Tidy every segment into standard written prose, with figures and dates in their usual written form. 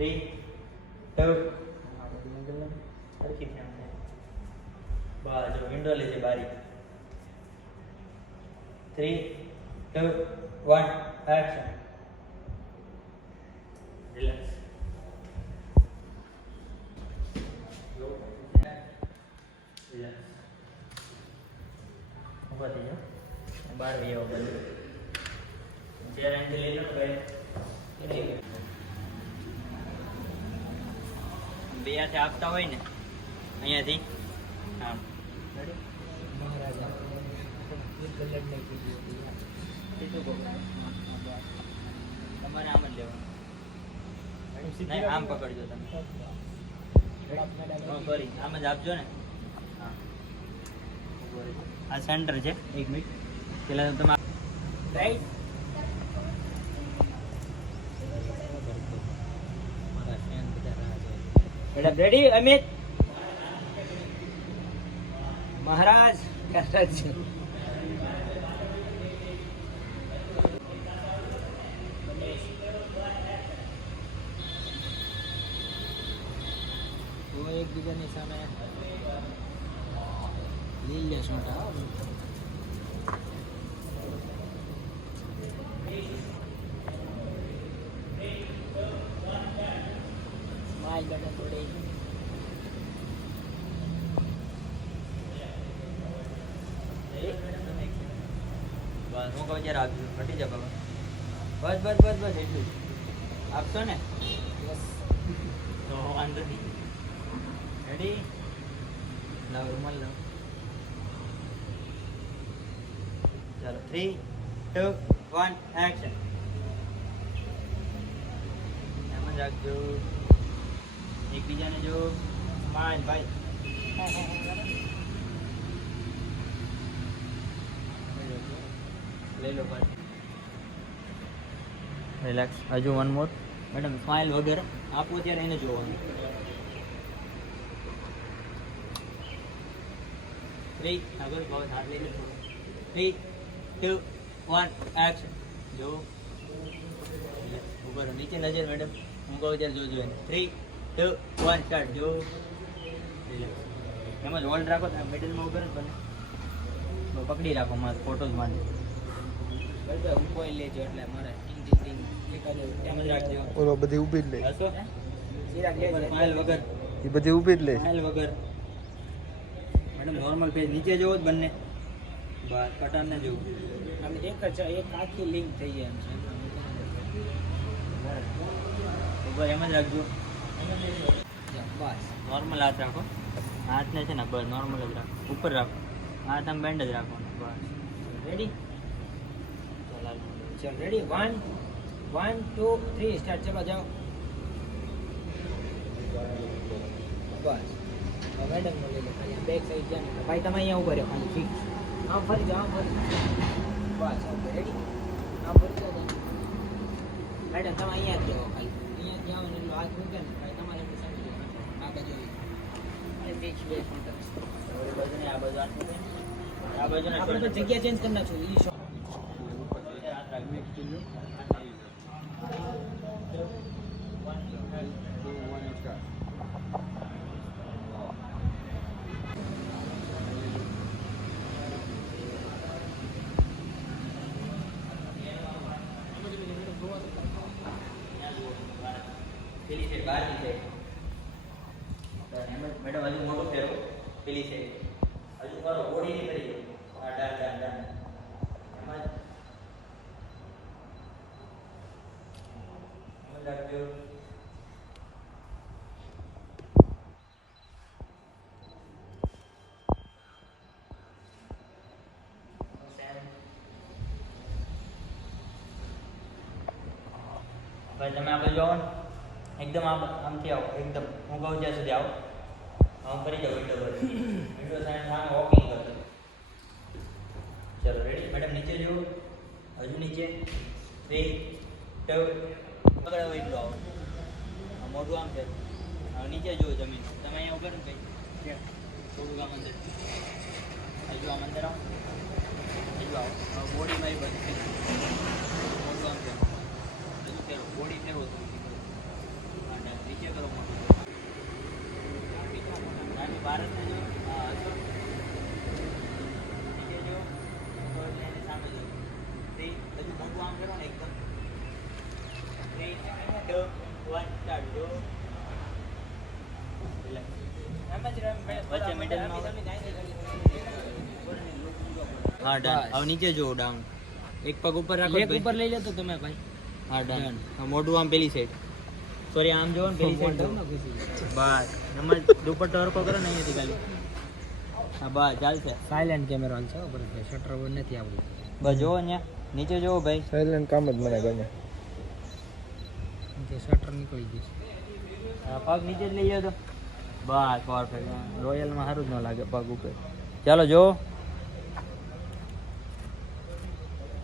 3 2 સરખી થેમ છે બહાર જો વિન્ડો લે છે બારી 3 2 1 એક્શન રિલેક્સ રિલેક્સ ऊपर થઈ જાઓ બહાર વહી આવો બંધ ચેર એન્ગલ લઈ લો ભાઈ બે હાથે આપતા હોય ને અહીંયાથી આમ તમારે આમ જ લેવાનું નહીં આમ પકડજો તમે સોરી આમ જ આપજો ને હા આ સેન્ટર છે 1 મિનિટ પેલા તમે રાઈટ મેડમ રેડી અમિત મહારાજ કષ્ટ છે એકબીજાની સામે લીલે છોટા સ્માઈલ બટન થોડી બસ હું કહું જરા આપજો ફટી જા બાબા બસ બસ બસ બસ એટલું આપશો ને બસ તો વાંધો નહીં રેડી લાવ રૂમાલ લાવ ચાલો 3 2 1 એક્શન એમ જ રાખજો એકબીજાને જો સ્માઈલ ભાઈ લઈ લો ભાઈ રિલેક્સ હજુ વન મોર મેડમ સ્માઈલ વગર આપો ત્યારે એને જોવાનું 3 આગળ બહુ હાથ લઈને થોડું 3 2 1 એક્શન જો ઉપર નીચે નજર મેડમ હું કહું ત્યારે જોજો એને 3 2 1 સ્ટાર્ટ જો એમ જ હોલ્ડ રાખો તમે મિડલમાં ઉપર જ બને તો પકડી રાખો મારા ફોટોઝ માટે બરાબર ઉપર લેજો એટલે મારે ટીંગ ટીંગ ટીંગ એકાદો એમ જ રાખજો ઓલો બધી ઊભી જ લે હસો ચિરાગ લે સ્માઈલ વગર એ બધી ઊભી જ લે સ્માઈલ વગર મેડમ નોર્મલ પેજ નીચે જોવો જ બંને બસ કટર ને જોવું આમ એક આખી લિંક થઈ જાય એમ છે ઉપર એમ જ રાખજો બસ નોર્મલ હાથ રાખો હાથને છે ને બસ નોર્મલ જ રાખો ઉપર રાખો હાથ આમ બેન્ડ જ રાખવાનો બસ રેડી ચાલ રેડી 1 2 3 સ્ટાર્ટ ચલો જાઓ બસ મેડમ લઈ લો ખાલી બેક સાઈડ જાને ભાઈ તમે અહીંયા ઉભા રહો ખાલી ફિક્સ આમ ફરી જાઓ આમ ફરી બસ ઓકે રેડી આમ ફરી જાઓ મેડમ તમે અહીંયા જ જાઓ ખાલી અહીંયા જાઓ ને એટલો હાથ મૂકે ને ભાઈ તમારે એટલું સમજી આ બાજુ અને ફિક્સ બે કોન્ટેક્ટ આ બાજુ હાથ મૂકે આ બાજુ આપણે તો જગ્યા ચેન્જ કરી નાખશું ઈ શોટ હાથ રાખી કિલો પેલી છે બહારની છે મેડમ હજુ મોટો ફેરો પેલી છે હજુ કરો બોડી ની કરી આ ડાન ડાન ડાન એમાં રાખજો ભાઈ તમે આપણે જોવો ને એકદમ આમથી આવો એકદમ હું કહું ત્યાં સુધી આવો આમ કરી જાઓ વિન્ડો પર વિન્ડો સાઈડ સામે વોકિંગ કરજો ચલો રેડી મેડમ નીચે જુઓ હજુ નીચે 3 2 આગળ હવે એટલું આવો મોઢું આમ છે હવે નીચે જુઓ જમીન તમે અહીંયા ઉભા ને ભાઈ થોડુંક આમ અંદર હજુ આમ અંદર આવો હજુ આવો હવે બોડીમાં એ બધું મોઢું આમ છે હજુ ફેરો બોડી ફેરવો તમે ભારતને જો હસો નીચે જો તો એની સામે જો 3 હજુ મોટું આમ કરો ને એકદમ 3 2 1 સ્ટાર્ટ જો વચ્ચે મિડલમાં હા ડન હવે નીચે જો ડાઉન એક પગ ઉપર રાખો લેગ ઉપર લઈ લેતો તમે ભાઈ. હા ડન મોઢું આમ પેલી સાઈડ સોરી આમ જો ને પેલી સાઈડ બસ એમાં દુપટ્ટો હરકો કરો ને અહીંયાથી ખાલી હા બસ ચાલશે સાયલેન્ટ કેમેરો છે બરાબર, શટર બંધ નથી આવડતું. બસ જો અહીંયા નીચે જો ભાઈ સાયલેન્ટ કામ જ મને ગમે. કે શટર નીકળી ગયું છે. પગ નીચે જ લઈ જાઓ તો બસ પરફેક્ટ રોયલમાં સારું જ ન લાગે પગ ઉપર ચાલો જો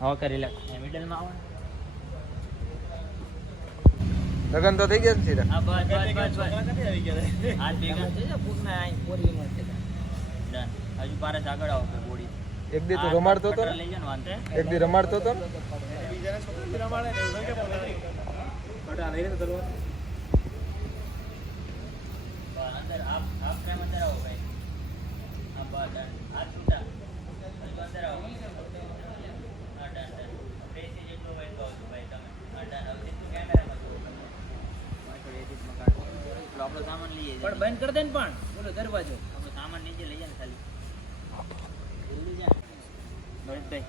હવે કરી લે મિડલમાં આવો ને લગન તો થઈ ગયા ને સીધા. હા બસ બસ બસ બસ હાથ ભેગા છે ને પૂરના અહીં પોરીમાં છે. ડન હજુ પારસ આગળ આવો બોડી એક દી તો રમાડતો હતો ને, લઈ જાઓ ને વાંધે એક દી રમાડતો હતો ને. અંદર હાફ ફ્રેમ અંદર આવો ભાઈ હા બસ ડન હાથ છૂટા હજુ અંદર આવો હા ડન ડન પ્રેસી જેટલો ભાઈ કહો છો ભાઈ તમે હા ડન હવે સીધું કેમેરામાં જુઓ તમે પાછળ એડિટમાં કાઢો એટલે આપણો સામાન લઈએ પણ બંધ કરી દે ને પણ બોલો દરવાજો. આપણો સામાન નીચે લઈ જાય ને ખાલી જલ્દી જા ભરતભાઈ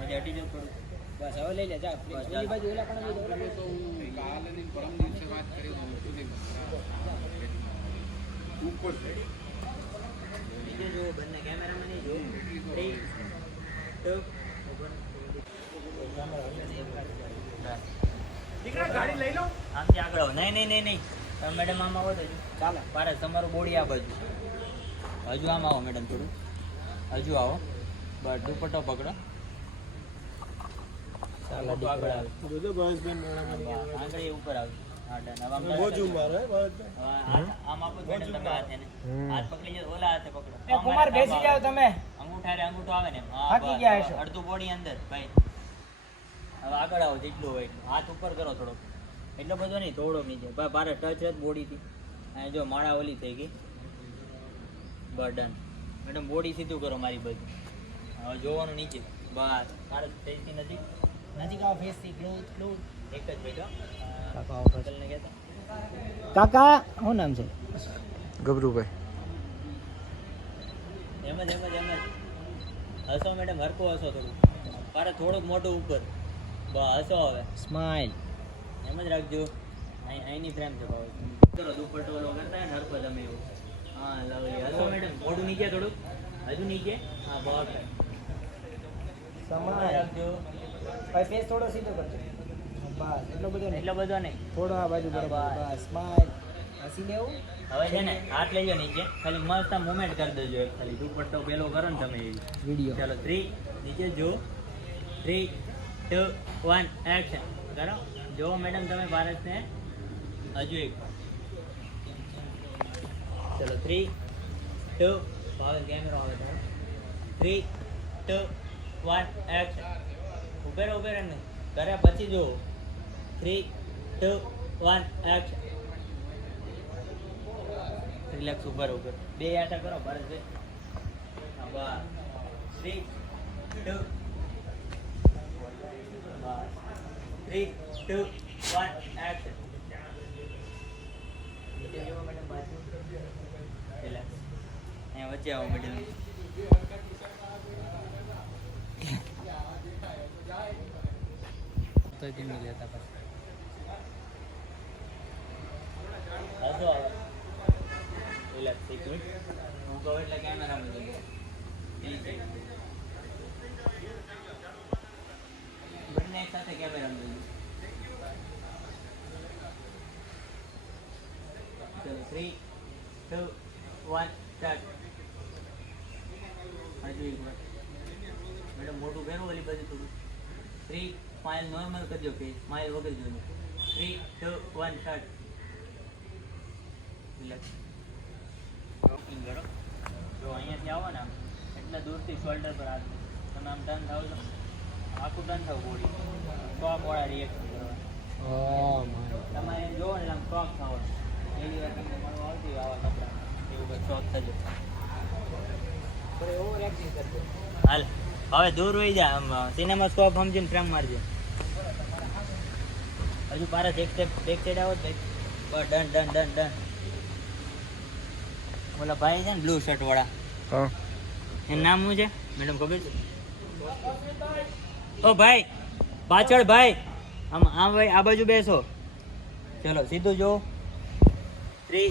આજે હટી જાવ થોડું બસ હવે લઈ લે જા. બસ, ઓલી ચાલો. બાજુ ઓલા પણ લઈ લે, ઓલા બાજુ. નીચે જુઓ બંને કેમેરામાં નહીં જુઓ 3 2 ગાડી લઈ લો. આમથી આગળ આવો નહીં નહીં નહીં નહીં તમે મેડમ આમ આવો તો હજુ ચાલે. પારસ તમારું બોડી આ બાજુ હજુ આમ આવો મેડમ થોડું હજુ આવો બસ દુપટ્ટો પકડો મોટું આગળ આવે આગળ એ ઉપર આવે હા ડન હવે આમ આમ આપો મેડમ તમે હાથ એને હાથ પકડી જાઓ ઓલા હાથે પકડો એ કુમાર બેસી જાવ તમે. અંગૂઠા રે અંગૂઠો આવે ને એમ. હા થાકી બસ, ગયા બસ. હશો. અડધું બોડી અંદર ભાઈ હવે આગળ આવો જેટલું હોય એટલું હાથ ઉપર કરો થોડોક એટલો બધો નહીં થોડોક નીચે ભાઈ બારે ટચ જ બોડીથી અહીં જો માળા ઓલી થઈ ગઈ બસ ડન મેડમ બોડી સીધું કરો મારી બાજુ હવે જોવાનું નીચે બસ મારે ફેસથી નજીક નજીક આવો ફેસ થી ક્લોઝ ક્લોઝ. એક જ બેઠો કાકા આવો ફેસ. ને કહેતા કાકા શું નામ છે? ગભરુભાઈ. એમ જ હસો મેડમ હરકો હસો થોડું મારે થોડુંક મોટું ઉપર બસ હસો હવે સ્માઈલ. એમ જ રાખજો અહીંની ફ્રેમ છે ભાવ ચલો દુપટ્ટો ઓલો કરતા હોય ને હરકો તમે એવું હા લવલી હસો મેડમ મોઢું નીચે થોડુંક હજુ નીચે હા બસ સ્માઈલ. રાખજો ભાઈ ફેસ થોડો સીધો કરજો. બસ એટલો બધો નહીં, એટલો બધો નહીં થોડો આ બાજુ હા, બરાબર. બસ. બસ સ્માઈલ. હસી લેવું. હવે છે ને હાથ લઈ જાઓ નીચે ખાલી મસ્ત આમ મુવમેન્ટ કરી દેજો એક ખાલી દુપટ્ટો પેલો કરો ને તમે એવી વિડીયો. ચાલો 3 નીચે જો 3 2 1 એક્શન કરો જો મેડમ તમે ભારતને હજુ એક ચલો 3 2 ભાવે કેમેરો આવે તો 3 2 1 એક્શન ઉભેરો ને કર્યા પછી જો 3 2 1 એક્શન રિલેક્સ ઉપર બે આટા કરો ભારતભાઈ હા બસ 3 2 3 2 1 એક્શન નીચે જુઓ મેડમ બાજુ રિલેક્સ અહીંયા વચ્ચે આવો મેડમ તો કેમ નહીં લેતા પછી? હસો આવે રિલેક્સ એક મિનિટ હું કહું એટલે કેમેરામાં જોજો પેલી સાઈડ બંને એક સાથે કેમેરામાં જોજો ચલો 3 2 1 સ્ટાર્ટ હજુ એક વાર મેડમ મોટું ફેરવો ઓલી બાજુ થોડું 3 સ્માઇલ નોર્મલ કરજો કે સ્માઇલ વગર જોજો 3 2 1 સ્ટાર્ટ રિલેક્સ વોકિંગ કરો જો અહીંયાથી આવો ને આમ એટલે દૂરથી શોલ્ડર પર હાથ તમે આમ ટર્ન થાવ છો આખું ટર્ન થાવ બોડી શોકવાળા રિએક્શન કરવા ઓ માય તમે જોવો ને આમ શોક થાવ પહેલી વાર તમને મળવા આવતી હોય આવા કપડાં એવું શોખ થજો થોડી ઓવર એક્ટિંગ કરજો. હાલ હવે દૂર વહી જા આમ સિનેમા સ્કોપ સમજીને ફ્રેમ મારજો હજુ પારસ એક સ્ટેપ બેક સાઈડ આવો તો બસ ડન ડન ડન ડન ઓલા ભાઈ છે ને બ્લુ શર્ટ વાળા હા એનું નામ શું છે મેડમ ખબર છે ઓ ભાઈ પાછળ ભાઈ આમ આમ ભાઈ આ બાજુ બેસો ચલો સીધું જો 3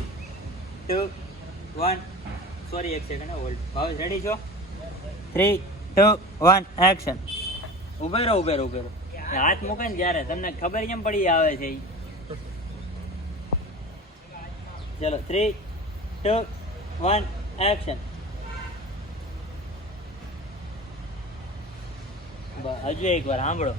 2 1 સોરી એક સેકન્ડ હોલ્ડ ભાવેશ રેડી છો 3 2 1 એક્શન ઉભે રહો હાથ મૂકે ને જ્યારે તમને ખબર કેમ પડી આવે છે ઈ? ચલો 3 2 1 એક્શન હજુ એક વાર સાંભળો